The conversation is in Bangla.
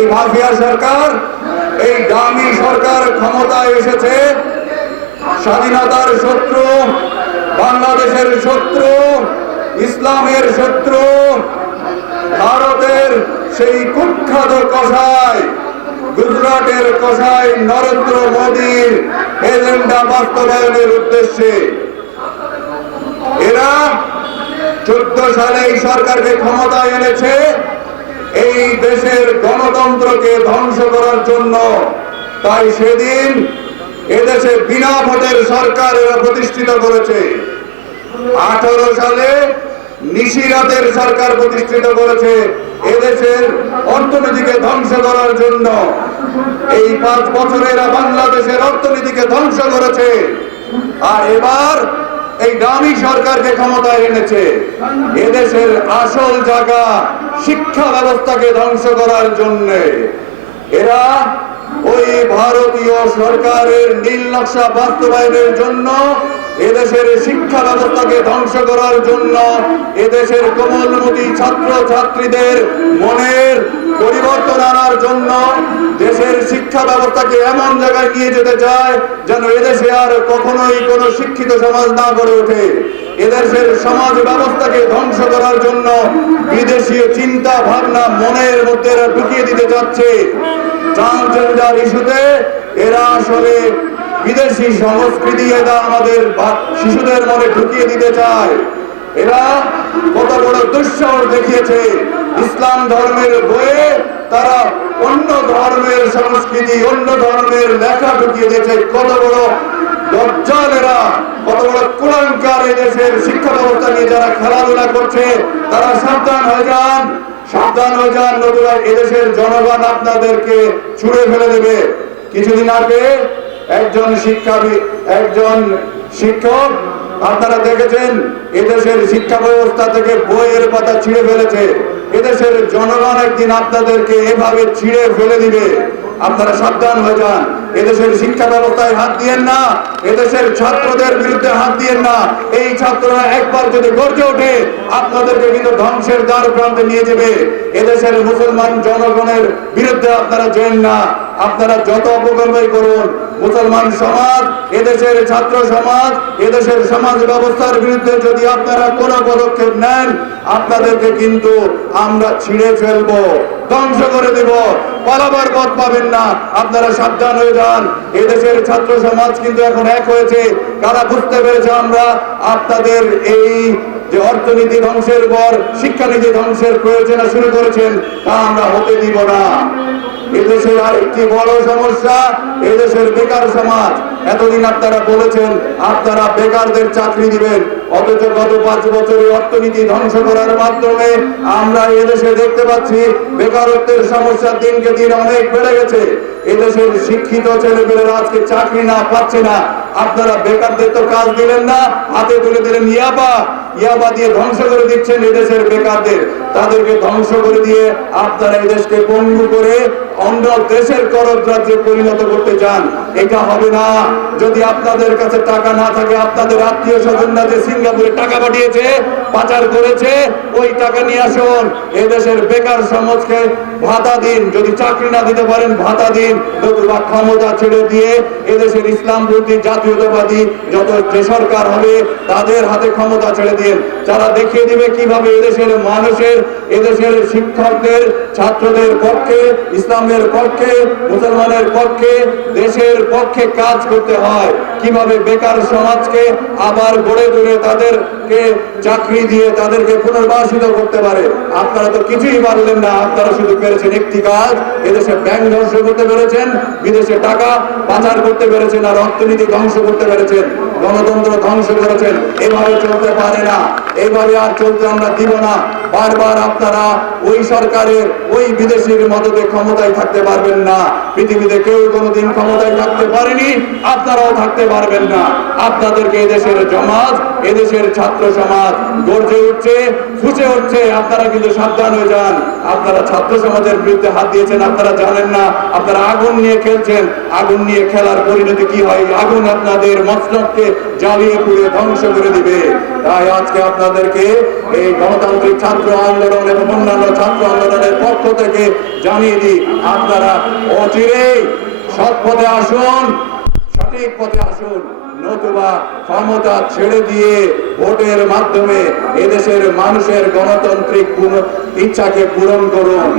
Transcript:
এই মাফিয়া সরকার, এই দামি সরকার ক্ষমতায় এসেছে স্বাধীনতার শত্রু, বাংলাদেশের শত্রু, ইসলামের শত্রু, ভারতের সেই কুখ্যাত কসাই, গুজরাটের কসাই নরেন্দ্র মোদীর এজেন্ডা বাস্তবায়নের উদ্দেশ্যে। এরা 14 সালে এই সরকারকে ক্ষমতায় এনেছে এই দেশের গণতন্ত্রকে ধ্বংস করার জন্য। তাই সেদিন এদেশে বিনা ভোটের সরকার এরা প্রতিষ্ঠিত করেছে। 18 সালে নিশিরাতের সরকার প্রতিষ্ঠিত করেছে এদেশের অর্থনীতিকে ধ্বংস করার জন্য। এই 5 বছরে এরা বাংলাদেশের অর্থনীতিকে ধ্বংস করেছে। আর এবার এই দামি সরকারকে ক্ষমতায় এনেছে এদেশের আসল জায়গা শিক্ষা ব্যবস্থাকে ধ্বংস করার জন্য। এরা ওই ভারতীয় সরকারের নীল নকশা বাস্তবায়নের জন্য, এদেশের শিক্ষা ব্যবস্থাকে ধ্বংস করার জন্য, এদেশের কোমলমতি ছাত্র ছাত্রীদের মনের পরিবর্তন আনার জন্য দেশের শিক্ষা ব্যবস্থাকে এমন জায়গায় নিয়ে যেতে চায় যেন এদেশে আর কখনোই কোনো শিক্ষিত সমাজ না গড়ে ওঠে। এদেশের সমাজ ব্যবস্থাকে ধ্বংস করার জন্য বিদেশি চিন্তা ভাবনা মনের মধ্যে এরা ঢুকিয়ে দিতে যাচ্ছে। ট্রান্সজেন্ডার ইস্যুতে এরা আসলে বিদেশি সংস্কৃতি এটা আমাদের শিশুদের মনে ঢুকিয়ে দিতে চায়। এরা কত বড় দুঃসাহস দেখিয়েছে। ইসলাম ধর্মের বইয়ে তারা অন্য ধর্মের সংস্কৃতি, অন্য ধর্মের লেখা ঢুকিয়ে দিয়েছে। কত বড় দজ্জাল এরা, কত বড় কুলাঙ্কার এদেশের শিক্ষা ব্যবস্থা নিয়ে যারা খেলাধুলা করছে তারা সাবধান হয়ে যান, সাবধান হয়ে যান, নতুবা এদেশের জনগণ আপনাদেরকে ছুঁড়ে ফেলে দেবে। কিছুদিন আগে একজন শিক্ষক আপনারা দেখেছেন এদেশের শিক্ষা ব্যবস্থা থেকে বইয়ের পাতা ছিঁড়ে ফেলেছে। এদেশের জনগণ একদিন আপনাদেরকে এভাবে ছিঁড়ে ফেলে দিবে। আপনারা সাবধান হয়ে যান। এদেশের শিক্ষা ব্যবস্থায় হাত দিয়েন না, এদেশের ছাত্রদের বিরুদ্ধে হাত দিয়েন না। এই ছাত্ররা একবার যদি গর্জে ওঠে আপনাদেরকে কিন্তু ধ্বংসের দ্বার প্রান্তে নিয়ে যাবে। এদেশের মুসলমান জনগণের বিরুদ্ধে আপনারা যেন না। আপনারা যত অপকর্মই করুন, মুসলমান সমাজ, এদেশের ছাত্র সমাজ, এদেশের সমাজ ব্যবস্থার বিরুদ্ধে যদি আপনারা কোনো পদক্ষেপ নেন আপনাদেরকে কিন্তু আমরা ছিঁড়ে ফেলবো, ধ্বংস করে দেব, পালাবার পথ পাবেন না। আপনারা সাবধান হয়ে যান। এদেশের ছাত্র সমাজ কিন্তু এখন এক হয়েছে। তারা বুঝতে পেরেছে আমরা আপনাদের এই যে অর্থনীতি ধ্বংসের পর শিক্ষানীতি ধ্বংসের প্রয়োজনা শুরু করেছেন তা আমরা হতে দিব না। এদেশের আরেকটি বড় সমস্যা এদেশের বেকার সমাজ। এতদিন আপনারা বলেছেন আপনারা বেকারদের চাকরি দিবেন, অথচ গত 5 বছরে অর্থনীতি ধ্বংস করার মাধ্যমে আমরা এদেশে দেখতে পাচ্ছি বেকারত্বের সমস্যা দিনকে দিন অনেক বেড়ে গেছে। এদেশের শিক্ষিত ছেলেমেয়েরা আজকে চাকরি না পাচ্ছে না। আপনারা বেকারদের তো কাজ দিলেন না, হাতে তুলে দিলেন ইয়াবা দিয়ে ধ্বংস করে দিচ্ছেন এদেশের বেকারদের। তাদেরকে ধ্বংস করে দিয়ে আপনারা এদেশকে পঙ্গু করে অন্য দেশের করদ রাজ্যে পরিণত করতে চান। এটা হবে না। যদি আপনাদের কাছে টাকা না থাকে, আপনাদের আত্মীয় স্বজনরা যে সিঙ্গাপুরে টাকা পাঠিয়েছে, পাচার করেছে, ওই টাকা নিয়ে আসুন। এদেশের বেকার সমাজকে ভাতা দিন। যদি চাকরি না দিতে পারেন ভাতা দিন, নতুবা ক্ষমতা ছেড়ে দিয়ে এদেশের ইসলামপন্থী জাতীয়তাবাদী যত যে সরকার হবে তাদের হাতে ক্ষমতা ছেড়ে দিন। যারা দেখিয়ে দিবে কিভাবে এদেশের মানুষের, এদেশের শিক্ষকদের, ছাত্রদের পক্ষে, ইসলামের পক্ষে, মুসলমানের পক্ষে, দেশের পক্ষে কাজ করতে হয়, কিভাবে বেকার সমাজকে আবার গড়ে তুলে তাদেরকে চাকরি দিয়ে তাদেরকে পুনর্বাসিত করতে পারে। আপনারা তো কিছুই পারলেন না। আপনারা শুধু পেরেছেন একটি কাজ, এদেশে ব্যাংক ধ্বংস করতে পেরেছেন, বিদেশে টাকা পাচার করতে পেরেছেন, আর অর্থনীতি ধ্বংস করতে পেরেছেন, গণতন্ত্র ধ্বংস করেছেন। এভাবে চলতে পারে না, এইভাবে আর চলতে আমরা দিব না। বারবার আপনারা ওই সরকারের, ওই বিদেশির মদতে ক্ষমতায় থাকতে পারবেন না। পৃথিবীতে কেউ কোনোদিন ক্ষমতায় থাকতে পারেনি, আপনারাও থাকতে পারবেন না। আপনাদেরকে এদেশের সমাজ, এদেশের ছাত্র সমাজ গর্জে উঠছে, ফুঁসে উঠছে। আপনারা কিন্তু সাবধান হয়ে যান। আপনারা ছাত্র সমাজের বিরুদ্ধে হাত দিয়েছেন, আপনারা জানেন না। আপনারা আগুন নিয়ে খেলছেন। আগুন নিয়ে খেলার পরিণতি কি হয়? আগুন আপনাদের মস্তককে জ্বালিয়ে পুড়ে ধ্বংস করে দিবে। তাই আজকে আপনাদেরকে এই গণতান্ত্রিক ছাত্র আন্দোলন এবং অন্যান্য ছাত্র আন্দোলনের পক্ষ থেকে জানিয়ে দিই, আপনারা অচিরেই সৎ পথে আসুন, সঠিক পথে আসুন, নতুবা ক্ষমতা ছেড়ে দিয়ে ভোটের মাধ্যমে এদেশের মানুষের গণতান্ত্রিক ইচ্ছাকে পূরণ করুন।